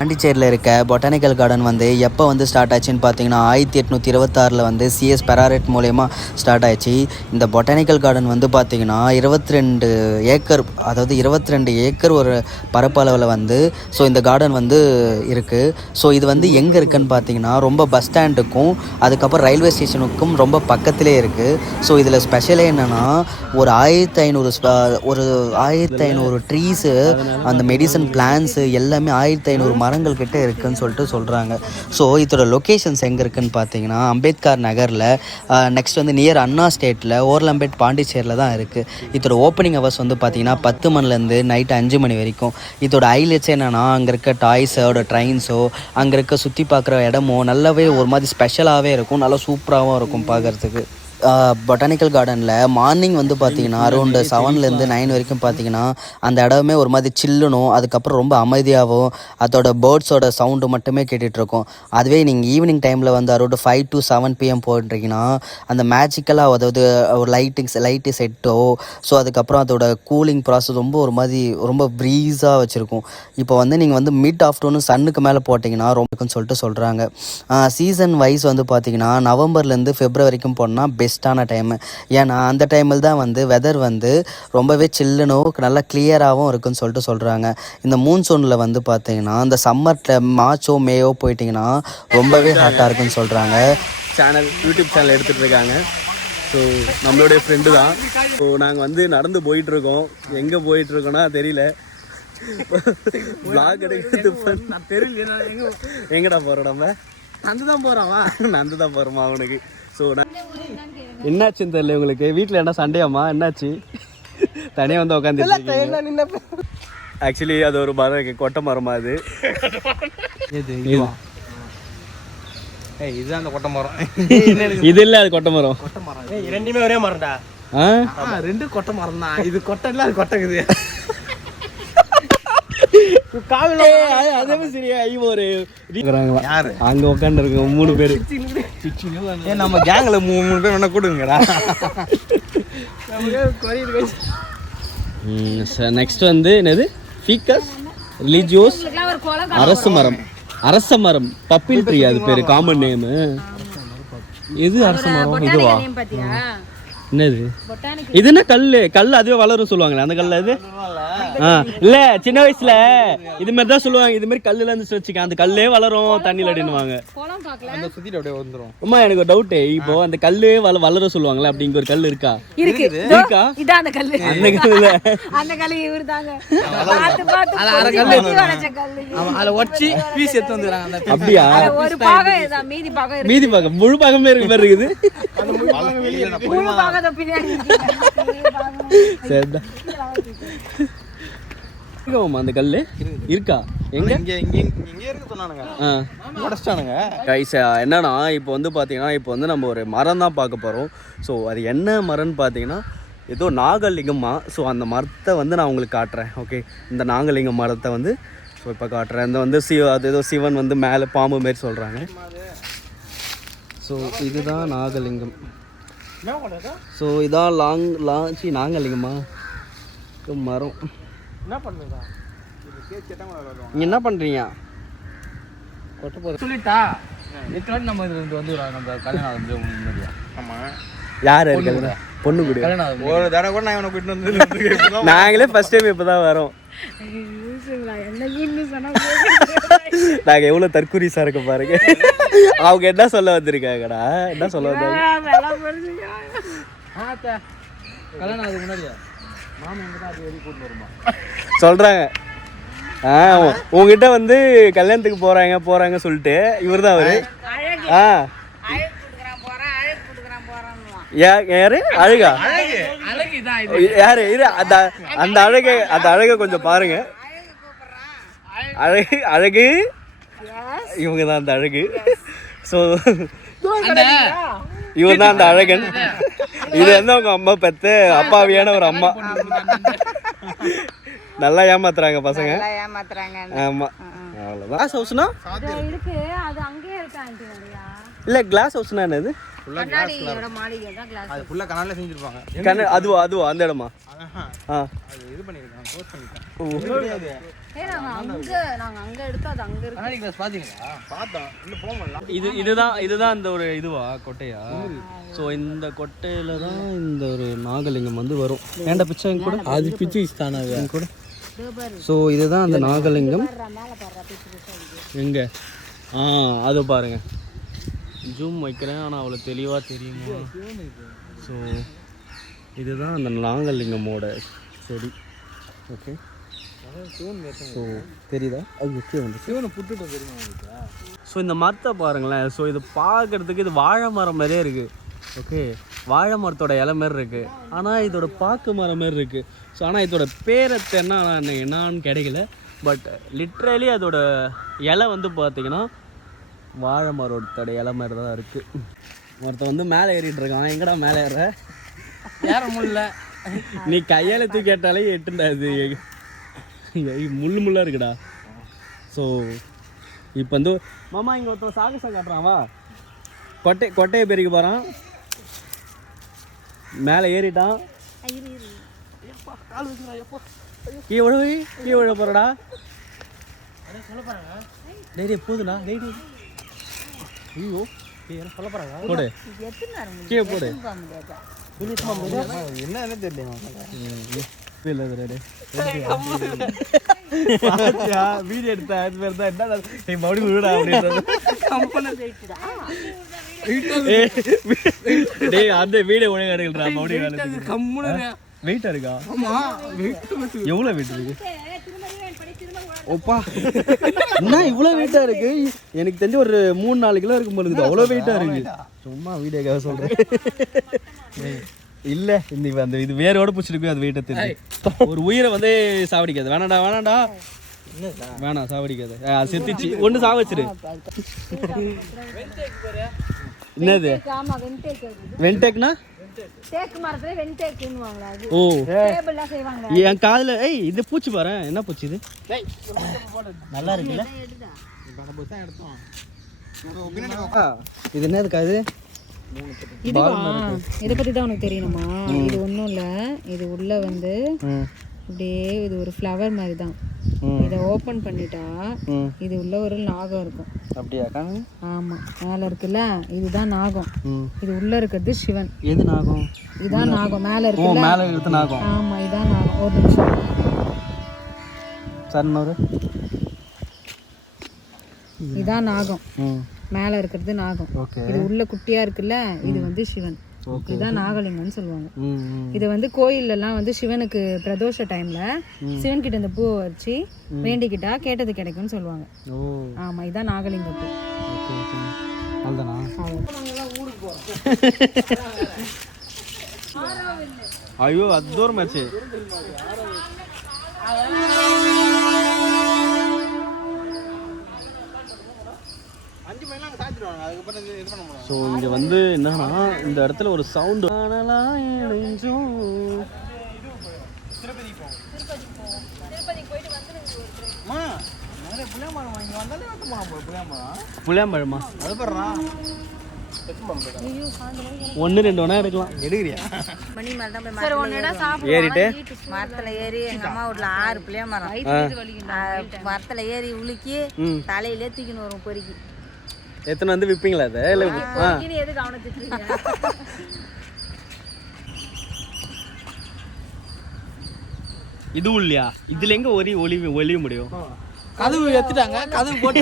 பாண்டிச்சேரியில் இருக்க botanical garden வந்து எப்போ வந்து ஸ்டார்ட் ஆச்சுன்னு பார்த்தீங்கன்னா 1826 வந்து சிஎஸ் பெராரெட் மூலயமா ஸ்டார்ட் ஆச்சு. இந்த பொட்டானிக்கல் கார்டன் வந்து பார்த்தீங்கன்னா 22 ஏக்கர், அதாவது 22 ஏக்கர் ஒரு பரப்பளவில் வந்து ஸோ இந்த கார்டன் வந்து இருக்குது. ஸோ இது வந்து எங்கே இருக்குதுன்னு பார்த்தீங்கன்னா ரொம்ப பஸ் ஸ்டாண்டுக்கும் அதுக்கப்புறம் ரயில்வே ஸ்டேஷனுக்கும் ரொம்ப பக்கத்திலே இருக்குது. ஸோ இதில் ஸ்பெஷலே என்னென்னா ஒரு 1500 ட்ரீஸு, அந்த மெடிசன் பிளான்ஸு எல்லாமே 1500 மரங்கள் கிட்டே இருக்குதுன்னு சொல்லிட்டு சொல்கிறாங்க. ஸோ இதோட லொக்கேஷன்ஸ் எங்கே இருக்குதுன்னு பார்த்தீங்கன்னா அம்பேத்கர் நகரில், நெக்ஸ்ட் வந்து நியர் அண்ணா ஸ்டேட்டில், ஓர்லம்பேட் பாண்டிச்சேரியில் தான் இருக்குது. இதோட ஓப்பனிங் ஹவர்ஸ் வந்து பார்த்திங்கன்னா 10 மணிலேருந்து நைட்டு 5 மணி வரைக்கும். இதோட ஹைலைட்ஸ் என்னென்னா அங்கே இருக்க டாய்ஸோட ட்ரெயின்ஸோ அங்கே இருக்க சுற்றி பார்க்குற இடமோ நல்லாவே ஒரு மாதிரி ஸ்பெஷலாகவே இருக்கும், நல்லா சூப்பராகவும் இருக்கும் பார்க்குறதுக்கு. பொட்டானிக்கல் கார்டனில் மார்னிங் வந்து பார்த்திங்கன்னா அரௌண்டு 7லேருந்து 9 வரைக்கும் பார்த்திங்கன்னா அந்த இடமே ஒரு மாதிரி சில்லுனும், அதுக்கப்புறம் ரொம்ப அமைதியாகவும் அதோட பேர்ட்ஸோட சவுண்டு மட்டுமே கேட்டுட்ருக்கோம். அதுவே நீங்கள் ஈவினிங் டைமில் வந்து அரௌண்டு 5 to 7 PM போட்டிங்கன்னா அந்த மேஜிக்கலாக, அதாவது ஒரு லைட்டு செட்டோ, ஸோ அதுக்கப்புறம் அதோட கூலிங் ப்ராசஸ் ஒரு மாதிரி ரொம்ப ப்ரீஸாக வச்சுருக்கும். இப்போ வந்து நீங்கள் வந்து மிட் ஆஃப்டர்நூன் சன்னுக்கு மேலே போட்டிங்கன்னா ரொம்பக்குன்னு சொல்லிட்டு சொல்கிறாங்க. சீசன் வைஸ் வந்து பார்த்திங்கன்னா நவம்பர்லேருந்து February வரைக்கும் போனால் பெஸ்ட்டான டைமு. ஏன்னா அந்த டைமில் தான் வந்து வெதர் வந்து ரொம்பவே சில்லுனோ நல்லா கிளியராகவும் இருக்குன்னு சொல்லிட்டு சொல்கிறாங்க. இந்த மூன்சூனில் வந்து பார்த்தீங்கன்னா இந்த சம்மரில் மார்ச்சோ மேயோ போயிட்டிங்கன்னா ரொம்பவே ஹாட்டாக இருக்குன்னு சொல்கிறாங்க. யூடியூப் சேனல் எடுத்துகிட்டு இருக்காங்க. ஸோ நம்மளுடைய ஃப்ரெண்டு தான். ஸோ நாங்கள் வந்து நடந்து போயிட்டுருக்கோம். எங்கே போயிட்டுருக்கோன்னா தெரியல. vlog எடுக்கிறது தெரியல. எங்கடா போகிறோம்? நம்ம நந்து தான் போகிறோமா அவனுக்கு. ஸோ என்னாச்சுன்னு தெரியல உங்களுக்கு. வீட்டில் என்ன சண்டையாம்மா? என்னாச்சு? தனியாக வந்து உட்காந்து. ஆக்சுவலி அது ஒரு மரம், கொட்டை மரமா அது. இதுதான் அந்த கொட்டை மரம். இது இல்லை, அது கொட்டை மரம். ரெண்டுமே ஒரே மரம்டா. ரெண்டு கொட்டை மரம் தான். இது கொட்டை இல்லை, அது கொட்டைக்குது. அங்க உட்காந்து இருக்கு 3 பேரு. நம்ம கேங்ல 3 பேர் வேணா கூடுங்கடா. நெக்ஸ்ட் வந்து என்னது? ஃபீக்கஸ் ரிலிஜியோஸ் அரச மரம் பப்பிள் ட்ரீ, அது பேரு காமன் நேம். எது அரச மரம்? இதுவா? என்னது இது? என்ன கல் அதுவே வளரும் சொல்லுவாங்களே, அந்த கல் அது? இல்ல, சின்ன வயசுல இது மாதிரி தான் சொல்லுவாங்க. இது மாதிரி கல்லுல இருந்து வச்சுக்க, அந்த கல்லே வளரும் தண்ணியில் அப்படின்னுவாங்க. அம்மா எனக்கு ஒரு டவுட், இப்போ அந்த கல்லே வளர சொல்லுவாங்களே, அப்படி இங்க ஒரு கல் இருக்கா? இருக்கா? அந்த கல்லுல அப்படியா? மீதி பாகம் முழு பாகமே இருக்கு மாதிரி இருக்குது. அந்த கல்லு இருக்கா? எங்க இருக்கு சொன்னானுங்க. என்னன்னா இப்போ வந்து பார்த்தீங்கன்னா இப்போ வந்து நம்ம ஒரு மரம் தான் பார்க்க போகிறோம். ஸோ அது என்ன மரம்னு பார்த்தீங்கன்னா ஏதோ நாகலிங்கம்மா. ஸோ அந்த மரத்தை வந்து நான் உங்களுக்கு காட்டுறேன். ஓகே, இந்த நாகலிங்கம் மரத்தை வந்து ஸோ இப்போ காட்டுறேன். இந்த வந்து அது ஏதோ சிவன் வந்து மேலே பாம்பு மாரி சொல்கிறாங்க. ஸோ இதுதான் நாகலிங்கம். ஸோ இதான் நாகலிங்கம்மா மரம். என்ன பண்ணுறா? நீங்க என்ன பண்றீங்க? சொல்லிட்டா நம்ம நம்ம கல்யாணம். ஆமா, யார் இருக்கு? பொண்ணு கூட ஒரு தடவை கூட நான் இவனை கூட்டிட்டு வந்து நாங்களே ஃபர்ஸ்ட் டைம் இப்பதான் வரோம். நாங்க எவ்வளவு தற்குறிசா இருக்க பாருங்க. அவங்க என்ன சொல்ல வந்திருக்காங்கடா? என்ன சொல்ல வந்தாங்க? கல்யாணம் அதுக்கு முன்னாடியா மாமா எங்க தான் அது வரைக்கும் கூட்டிட்டு வருமா சொல்றாங்க. உங்ககிட்ட வந்து கல்யாணத்துக்கு போறாங்க சொல்லிட்டு இவர் தான் அவரு. யாரு? அழகா? யாரு? அந்த அழகை கொஞ்சம் பாருங்க. அழகு இவங்க தான் அந்த அழகு. ஸோ இவர் தான் அந்த அழகன். இது வந்து அவங்க அம்மா பெத்த அப்பாவியான ஒரு அம்மா. நல்லா ஏமாத்துறாங்க பசங்க. ஆமா, அவ்வளவுதான். கிளாஸ் ஹவுஸ்னா இல்ல, கிளாஸ் ஹவுஸ்னா என்னது? அதுவா அந்த இடமா? நாங்க அங்க எடுத்தோம், அது அங்க இருக்கு. கண்ணாடி கிளாஸ் பாத்தீங்களா? பார்த்தோம். இன்னும் போக முடியல. இதுதான் இந்த ஒரு இதுவா கொட்டையா? ஸோ இந்த கொட்டையில தான் இந்த ஒரு நாகலிங்கம் வந்து வரும். ஏன்டா பிச்சை கூட அது பிச்சு தானே கூட. ஸோ இதுதான் அந்த நாகலிங்கம். எங்க அது பாருங்க, ஜூம் வைக்கிறேன் ஆனால் அவ்வளோ தெளிவாக தெரியுமா? ஸோ இதுதான் அந்த நாகலிங்கமோட செடி. ஓகே, ஸோ தெரியுதா? அது வந்து சிவனை புட்டுட்டு தெரியுமா? ஸோ இந்த மரத்தை பாருங்களேன். ஸோ இது பார்க்குறதுக்கு இது வாழை மரம் மாதிரியே இருக்குது. ஓகே, வாழை மரத்தோட இலை மாரி இருக்குது, ஆனால் இதோட பாக்கு மரம் மாரி இருக்குது. ஸோ ஆனால் இதோட பேரத்தை என்னான்னு கிடைக்கல. பட் லிட்ரலி அதோட இலை வந்து பார்த்திங்கன்னா வாழை மரத்தோட இலை மாதிரி தான் இருக்குது. ஒருத்தன் வந்து மேலே ஏறிட்டு இருக்கான். எங்கடா மேலே ஏற? ஏற முடியல. நீ கையால் தூக்கி கேட்டாலே எட்டுண்டா. அது முள்ளாக இருக்குடா. ஸோ இப்போ வந்து மாமா இங்கே ஒருத்தன் சாகசம் காட்டுறான். வா, கொட்டையை பெருக்கி போகிறான். மேலே ஏறிட்டான். கீழே விழ போகிறடா. Daily போதுண்ணா, daily. ஐயோ, சொல்ல போகிறாங்க. போடு, கீழே போடு. என்ன தெரியல வீடியோ எடுத்த பேர் தான் என்ன மறுபடியும் விடா அப்படின்றது. டேய் அந்த வீடியோ ஒழுங்கா எடுக்கலடா. மறுபடியும் வெயிட்டா இருக்கா? எவ்வளோ வெயிட் இருக்கு? ஓப்பா, என்ன இவ்வளோ வெயிட்டா இருக்கு? எனக்கு தெரிஞ்சு ஒரு 3-4 கிலோ இருக்கும் போது. அவ்வளோ வெயிட்டா இருக்கு. சும்மா வீடியோக்காக சொல்றேன். இல்ல இந்த அந்த இது வேரோட பிடிச்சிருக்கு. அது வெயிட்டா தெரியும். ஒரு உயிரை வந்து சாவடிக்காது. வேணாண்டா வேணாம், சாவடிக்காது. செத்துச்சு ஒன்று சாவச்சிரு. என்னது வென்டேக்னா? தேக்கு மரத்துல வெண்டேக்குன்னுவாங்க. அது ஓ, டேபிள்லாம் செய்வாங்க. என் காதுல என்ன பூச்சி பாரு. என்ன பூச்சி இது? நல்லா இருக்குல்ல? இது என்னதுக்கா? இது இதை பத்தி தான் உனக்கு தெரியணுமா? இது ஒன்றும் இல்லை. இது உள்ள வந்து அப்படியே இது ஒரு ஃப்ளவர் மாதிரி தான். இதை ஓப்பன் பண்ணிட்டா இது உள்ள ஒரு நாகம் இருக்கும். அப்படியா? ஆமா, மேல இருக்குல்ல, இதுதான் நாகம். இது உள்ள இருக்கிறது சிவன். எது நாகம்? இதுதான் நாகம். மேல இருக்கு, மேல இருக்கிறது நாகம். ஆமா, இதான் நாகம். ஒரு நிமிஷம் சார். இதான் நாகம். மேல இருக்கிறது நாகம். இது உள்ள குட்டியா இருக்குல்ல, இது வந்து சிவன். இதுதான் நாகலிங்கம்னு சொல்லுவாங்க. இது வந்து கோயில்ல எல்லாம் வந்து சிவனுக்கு பிரதோஷ டைம்ல சிவன் கிட்ட இந்த பூவை வச்சு வேண்டிக்கிட்டா கேட்டது கிடைக்கும்னு சொல்லுவாங்க. ஆமா, இதான் நாகலிங்க பூ. ஐயோ, அது தூரமாச்சு. ஸோ இங்கே வந்து என்னன்னா, இந்த இடத்துல ஒரு சவுண்டு. புளியாம்பழமா? அது பாருடா, 1-2 வேணா எடுக்கலாம். எடுக்கிறியா? மணி மரம் தான் ஏறிட்டு மரத்துல ஏறி எங்க அம்மா வீட்டுல 6 புளிய மரம். மரத்துல ஏறி உலுக்கி தலையிலே தூக்கின்னு வரும் பொறுக்கி. எத்தனை வந்து விற்பீங்களா? அதை இல்லை? எது கவனிச்சுட்டு இது இல்லையா? இதுல எங்க ஒளிய முடியும்? கதவு எடுத்துட்டாங்க, கதவு போட்டு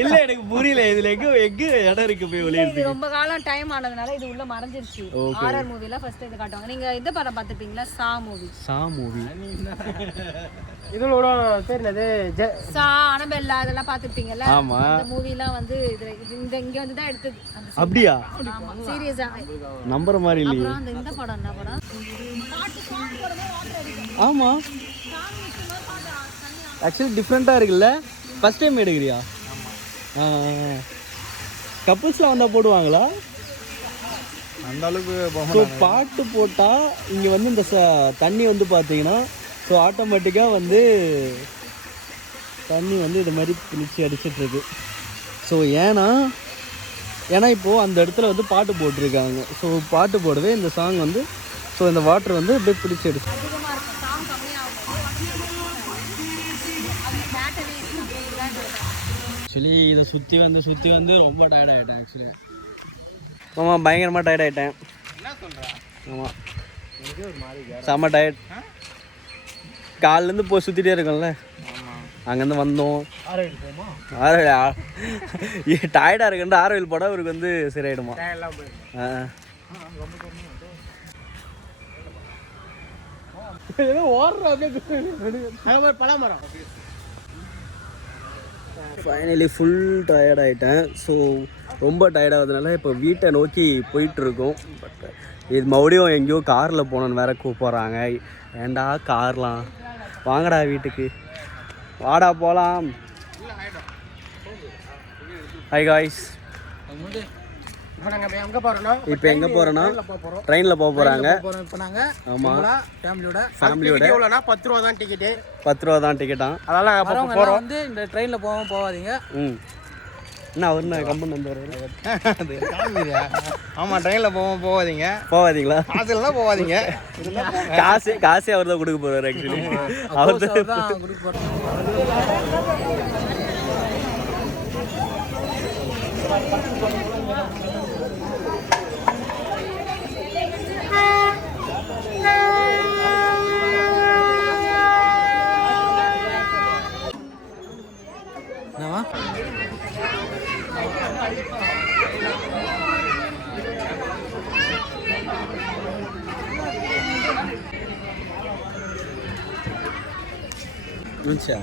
இல்ல, எனக்கு புரியல. இதுல எங்க இடம் இருக்கு போய் ஒளியிருக்கு? ரொம்ப காலம் டைம் ஆனதுனால இது உள்ள மறைஞ்சிருச்சு. ஹாரர் மூவில ஃபர்ஸ்ட் இது காட்டுவாங்க. நீங்க இந்த படம் பார்த்திருப்பீங்களா? சா மூவி. இதோட பேர் என்னது? சா, அனபெல்லா, இதெல்லாம் பார்த்திருப்பீங்கல்ல? ஆமா, இந்த மூவிலாம் வந்து இதுல இங்க வந்து தான் எடுத்தது. அப்படியா? ஆமா, சீரியஸா நம்புற மாதிரி இல்லையே. அப்புறம் இந்த படம் என்ன படம்? ஆமா, ஆக்சுவலி டிஃப்ரெண்ட்டாக இருக்குல்ல. First time எடுக்கிறியா? கப்புள்ஸ்லாம் வந்தால் போடுவாங்களா? அந்த அளவுக்கு ஸோ பாட்டு போட்டால் இங்கே வந்து இந்த தண்ணி வந்து பார்த்தீங்கன்னா, ஸோ ஆட்டோமேட்டிக்காக வந்து தண்ணி வந்து இது மாதிரி பிடிச்சி அடிச்சிட்ருக்கு. ஸோ ஏன்னா இப்போது அந்த இடத்துல வந்து பாட்டு போட்டிருக்காங்க. ஸோ பாட்டு போடவே இந்த சாங் வந்து, ஸோ இந்த வாட்டர் வந்து அப்படியே பிடிச்சி அடிச்சு. ஆக்சுவலி இதை சுற்றி வந்து ரொம்ப டயர்ட் ஆகிட்டேன் ஆக்சுவலி. ஆமாம், பயங்கரமாக டயர்ட் ஆகிட்டேன். ஆமாம், செம்ம டயர்ட். காலிலேருந்து போய் சுற்றிட்டே இருக்கோம்ல, அங்கேருந்து வந்தோம். டயர்டாக இருக்குன்ற ஆரோவில் போட அவருக்கு வந்து சரியாயிடுமா. ஃபைனலி ஃபுல் டயர்ட் ஆகிட்டேன். ஸோ ரொம்ப டயர்டாகிறதுனால இப்போ வீட்டை நோக்கி போயிட்டுருக்கோம். பட் இது மறுபடியும் எங்கேயோ காரில் போகணுன்னு வேற கூப்பிட்றாங்க. ஏண்டா கார்லாம், வாங்கடா வீட்டுக்கு, வாடா போகலாம். ஹாய் காய்ஸ், இப்போ எங்கே போகிறோன்னா ட்ரெயினில் போக போகிறாங்க. ஆமாம், ஃபேமிலியோட 10 ரூபா தான் டிக்கெட்டு. 10 ரூபா தான் டிக்கெட்டா. அதெல்லாம் போகிறோம் வந்து இந்த ட்ரெயினில் போகாதீங்க. என்ன அவர் என்ன கம்பெனி நம்பர்? ஆமாம், ட்ரெயினில் போகாதீங்களா? காசுலாம் போகாதீங்க. காசே அவர் தான் கொடுக்க போகிறார். ஆக்சுவலி அவர் தான் கொடுக்க போகிறோம். अच्छा